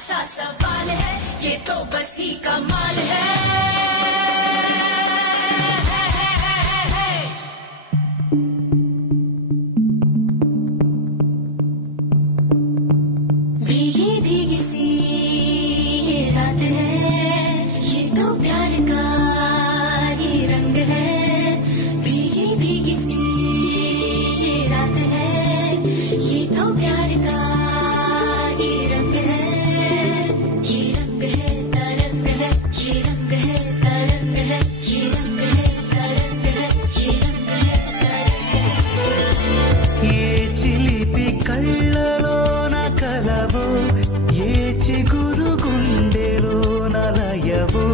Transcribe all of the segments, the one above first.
सा सवाल है, ये तो बस ही कमाल है। भीगी भीगी सी ये रात है, ये तो प्यार का ही रंग है। भीगी भीगी सी ये रात है, ये तो प्यार का ही रंग है। ये रंग है तरंग है, ये रंग है तरंग है, ये रंग है तरंग है, ये रंग है तरंग है। ये चिलिपि कళ్ళలోన కలవో, ఏ చిగురు గుండెలోన లయవో.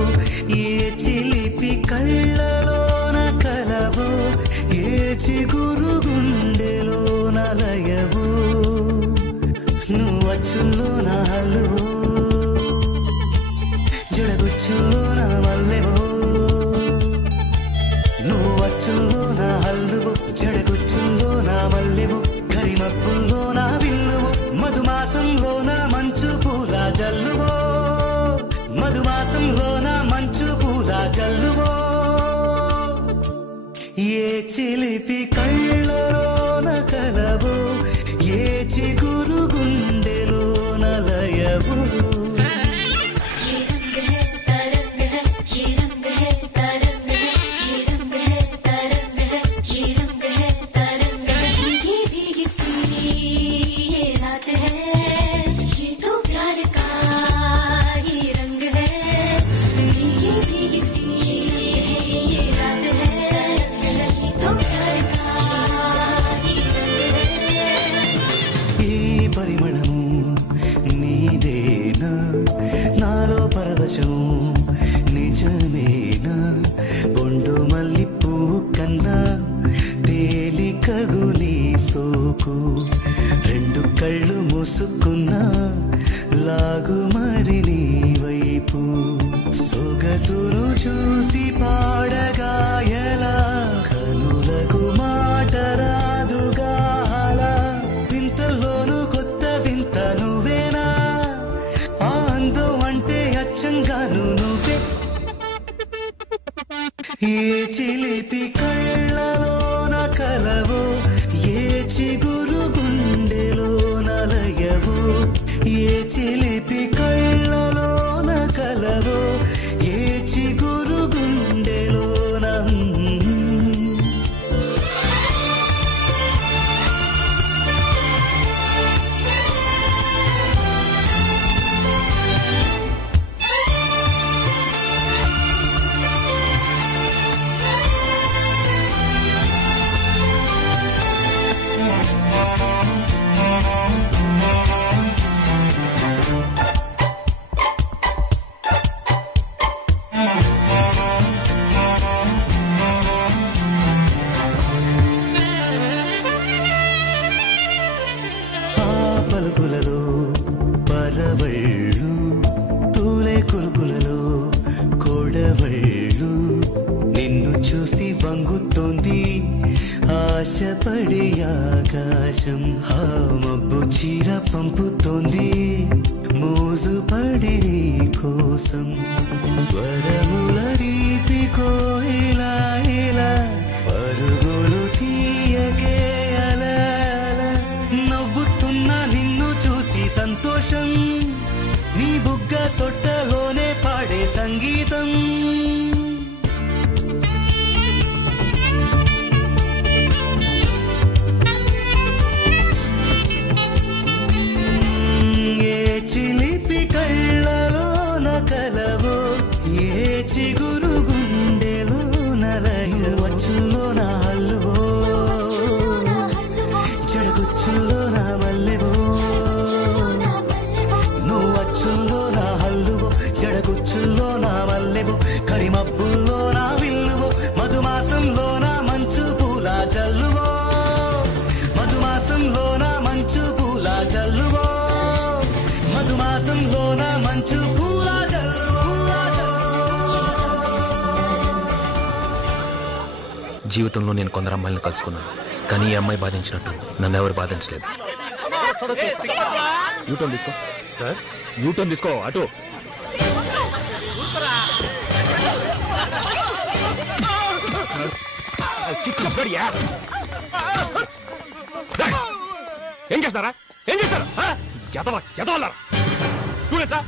ఏ చిలిపి కళ్ళలోన కలవో, ఏ చిగురు గుండెలోన లయవో. నువ్వు అచ్చుల్లోన హల్లువో, జడగుచ్చుల్లోన మల్లెవో. నువ్వు అచ్చుల్లోన హల్లువో, జడగుచ్చుల్లోన మల్లెవో. కరిమబ్బుల్లోన విల్లువో, మధుమాసంలోన మంచు పూల జల్లువో. మధుమాసంలోన మంచు పూల జల్లువో. ఏ చిలిపి కళ్ళలోన కలవో, ఏ చిగురు గుండెలోన లయవో. ये रंग है तरंग है, ये रंग है तरंग है, ये रंग है तरंग है, ये रंग है तरंग है। भीगी भीगी सी ये रात है, ये तो प्यार का ही रंग है। भीगी भीगी सी ये रात है, ये तो प्यार का ही रंग है। ఈ పరిమళము నీదేనా, నాలో పరవశం నిజమేనా. బొండు మల్లి పువ్వు కన్నా తేలికగు నీ సోకు. రెండు కళ్ళు మూసుకున్నా లాగు మరి నీ వైపు. సొగసును చూసి పాడగాయలా, కనులకు మాట రాదుగాలా. వింతల్లోనూ కొత్త వింత నువ్వేనా, ఆ అందం అంటే అచ్చంగాను నువ్వే. ఏ చిలిపి కళ్ళలోన కలవో, ఏ చిగురు గుండెలోన లయవో. ఏ చిలిపి కళ్ళలోన కలవో, ఏ చిగురు గుండెలోన. ఆ పలుకులలో పరవళ్ళు, తూలే కులుకులలో కొడవళ్ళు. నిన్ను చూసి వంగుతోంది ఆశపడి ఆకాశం. ఆ మబ్బు చీర పంపుతోంది మోజుపడి నీ కోసం. స్వరముల రీపి కోయిలా ఇలా, పరుగులు తీయకే అలా అలా. నవ్వుతున్నా నిన్ను చూసి సంతోషం, నీ బుగ్గ సొట్టలోనే పాడే సంగీతం. ఏ చిలిపి కళ్ళలోన కలవో, ఏ చిగురు గుండెలోన లయవో. అచ్చుల్లోన హల్లువో, జడగుచ్చుల్లోన మల్లెవో. నువ్వు అచ్చుల్లోన హల్లువో, జడగుచ్చుల్లోన మల్లెవో. కరిమబ్బుల్లోన విల్లువో, మధుమాసంలోన మంచు పూల జల్లువో. మధుమాసంలోన మంచు పూల జల్లువో. మధుమాసంలోన మంచు పూల జల్లువో. జీవితంలో నేను కొందరు అమ్మాయిలను కలుసుకున్నాను, కానీ ఈ అమ్మాయి బాధించినట్టు నన్ను ఎవరు బాధించలేదు. యూటర్న్ తీసుకో. సార్ యూటర్న్ తీసుకో అటు. ఏం చేస్తారా? ఏం చేస్తారా? ఎదవల్లారా స్టూడెంట్సా?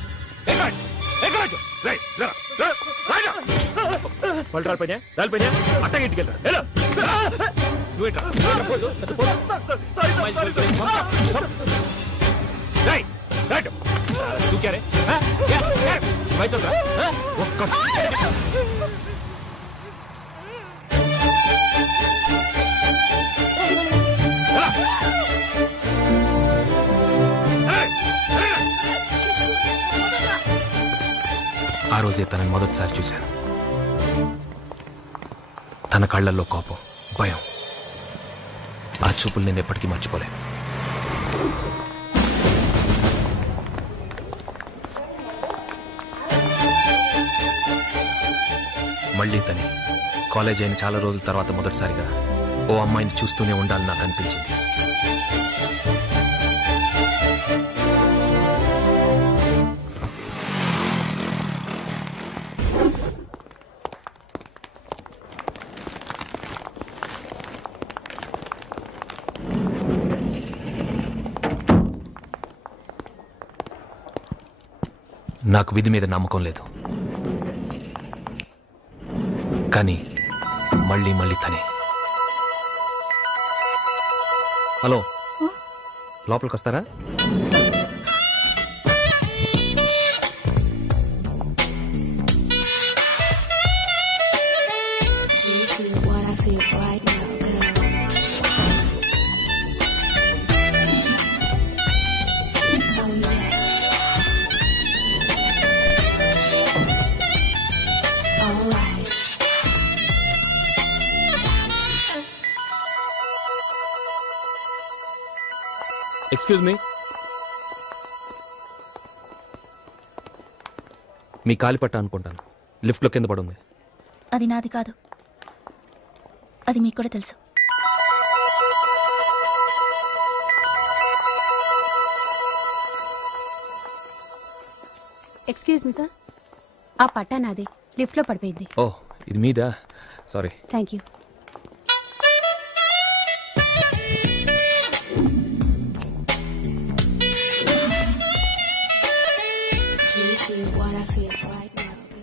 వాళ్ళు రాలిపోయినా రాలిపోయినా అట్టగా ఇంటికి వెళ్ళారు. ఆ రోజే తనని మొదటిసారి చూశాను. తన కళ్ళల్లో కోపం, భయం. ఆ చూపులు నేను ఎప్పటికీ మర్చిపోలేను. మళ్ళీ తనే కాలేజ్ అయిన చాలా రోజుల తర్వాత మొదటిసారిగా ఓ అమ్మాయిని చూస్తూనే ఉండాలని నాకు అనిపించింది. నాకు విధి మీద నమ్మకం లేదు, కానీ మళ్ళీ మళ్ళీ తనే. హలో, లోపలికి వస్తారా? ఎక్స్క్యూజ్ మీ, మీ కాలి పట్ట అనుకుంటాను, లిఫ్ట్లో కింద పడుంది. అది నాది కాదు, అది మీకు కూడా తెలుసు. ఎక్స్క్యూజ్ మీ సార్, ఆ పట్టా నాది, లిఫ్ట్లో పడిపోయింది. ఓ, ఇది మీదా? సారీ. Thank you.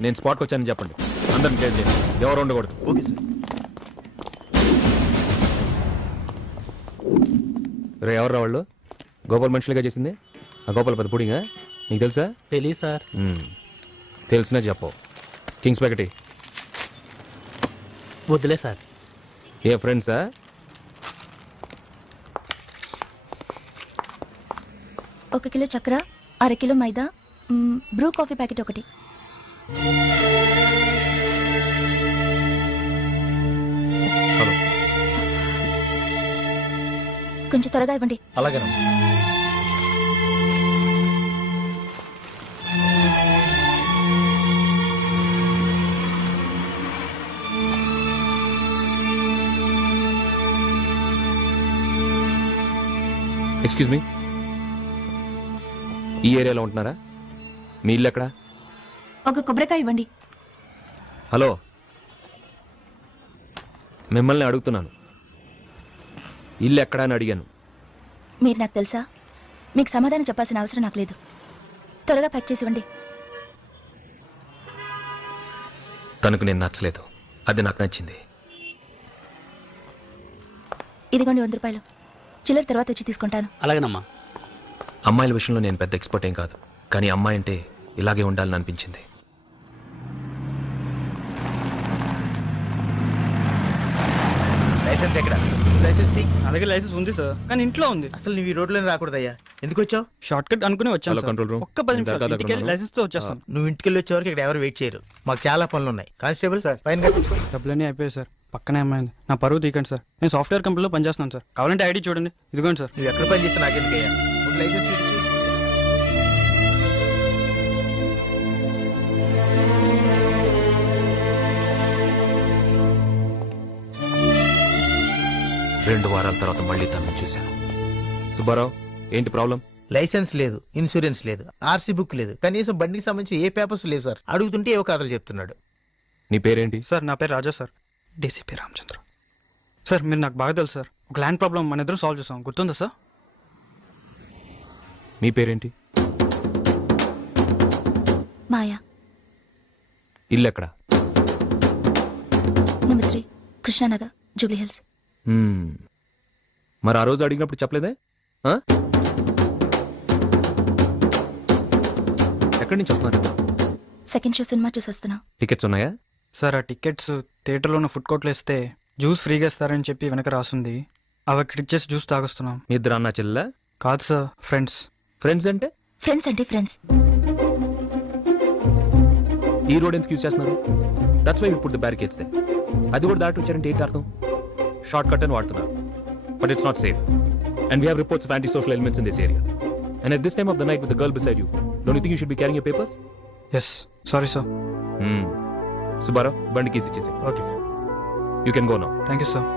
నేను స్పాట్కి వచ్చానని చెప్పండి, అందరిని క్లియర్ చేయండి, ఎవరు ఉండకూడదు. Okay sir. రే, ఎవరు వాళ్ళు? గోపాల్ మనుషులుగా చేసింది? ఆ గోపాల్ పెద్ద పుడింగా? నీకు తెలుసా? తెలీదు సార్. తెలిసినా చెప్పవు. కింగ్స్ ప్యాకెట్ వద్దులే సార్. ఏ ఫ్రెండ్సా? ఒక కిలో చక్కెర, అరకిలో మైదా, బ్రూ కాఫీ ప్యాకెట్ ఒకటి. హలో, కొంచెం త్వరగా ఇవ్వండి. అలాగేనా? ఎక్స్క్యూజ్ మీ, ఈ ఏరియాలో ఉంటున్నారా? మీ ఇల్లు ఎక్కడా? ఒక కొబ్బరికాయ ఇవ్వండి. హలో, మిమ్మల్ని అడుగుతున్నాను, ఇల్లు ఎక్కడా అని అడిగాను. మీరు నాకు తెలుసా? మీకు సమాధానం చెప్పాల్సిన అవసరం నాకు లేదు. త్వరగా ప్యాక్ చేసి ఇవ్వండి. తనకు నేను నచ్చలేదు, అది నాకు నచ్చింది. ఇదిగోండి 100 రూపాయలు. చిల్లర తర్వాత వచ్చి తీసుకుంటాను. అలాగేనమ్మా. అమ్మాయిల విషయంలో నేను పెద్ద ఎక్స్పర్ట్ ఏం కాదు, కానీ అమ్మాయి అంటే ఇలాగే ఉండాలని అనిపించింది. లైసెన్స్ ఎక్కడ? లైసెన్స్ అలాగే లైసెన్స్ ఉంది సార్, కానీ ఇంట్లో ఉంది. అసలు నువ్వు ఈ రోడ్లోనే రాకూడదయ్యా. ఎందుకు వచ్చావు? షార్ట్ కట్ అనుకుని వచ్చాను సార్. Control room. ఒక్క 10 నిమిషాలు ఇంటికి వెళ్ళి లైసెన్స్ తో వచ్చేస్తాను. నువ్వు ఇంటికి వెళ్ళి వచ్చే వరకు ఇక్కడ ఎవరు వెయిట్ చేయరు. మాకు చాలా పనులు ఉన్నాయి. కానిస్టేబుల్ సార్, ఫైన్ కట్టించుకో. డబ్బులన్నీ అయిపోయాయి సార్. పక్కనే అమ్మాయింది, నా పరువు తీకండి సార్. నేను సాఫ్ట్వేర్ కంపెనీలో పనిచేస్తున్నాను సార్. కావాలంటే ఐడి చూడండి, ఇదిగోండి సార్. నువ్వు ఎక్కడ పని చేస్తే నాకెందుకయ్యా? లైసెన్స్ తీసుకో. రెండు వారాల తర్వాత మళ్ళీ తనను చూశాను. సుబ్బారావు, ఏంటి ప్రాబ్లం? లైసెన్స్ లేదు, ఇన్సూరెన్స్ లేదు, ఆర్సీ బుక్ లేదు, కనీసం బండికి సంబంధించి ఏ పేపర్స్ లేవు సార్. అడుగుతుంటే ఏవో కథలు చెప్తున్నాడు. నీ పేరేంటి? సార్ నా పేరు రాజా సార్, డీసీపీ రామచంద్ర. సార్ మీరు నాకు బాగా తెలుసు సార్. ఒక ల్యాండ్ ప్రాబ్లం మన ఇద్దరం సాల్వ్ చేసాం, గుర్తుందా సార్? మీ పేరేంటి? మాయా. ఇల్లు ఎక్కడ? Number 3 Krishna Nagar, Jubilee hills. మరి ఆ రోజు అడిగినప్పుడు చెప్పలేదే? ఎక్కడి నుంచి వస్తున్నారు? సెకండ్ షో సినిమా చూసి వస్తున్నా. టికెట్స్ ఉన్నాయా? సార్ ఆ టికెట్స్ థియేటర్లో ఉన్న ఫుడ్ కోర్ట్లో ఇస్తే జ్యూస్ ఫ్రీగా ఇస్తారని చెప్పి వెనక రాసుంది. అవి అక్కడ ఇచ్చేసి జ్యూస్ తాగొస్తున్నాం. మీ ఇద్దరు అన్నా చెల్లెలా? కాదు సార్, ఫ్రెండ్స్. ఫ్రెండ్స్ అంటే? ఫ్రెండ్స్ ఈ రోడ్ ఎందుకు యూజ్ చేస్తున్నారు? That's why we put the barricades there. అది కూడా దాటి వచ్చారంటే ఏంటి అర్థం? షార్ట్ కట్ అని వాడుతున్నారు. But it's not safe. And we have reports of anti social elements in this area. And at this time of the night with the girl beside you, don't you think you should be carrying your papers? Yes, sorry sir. Subbarao, బండి keys ఇచ్చేసి. Okay sir. You can go now. Thank you sir.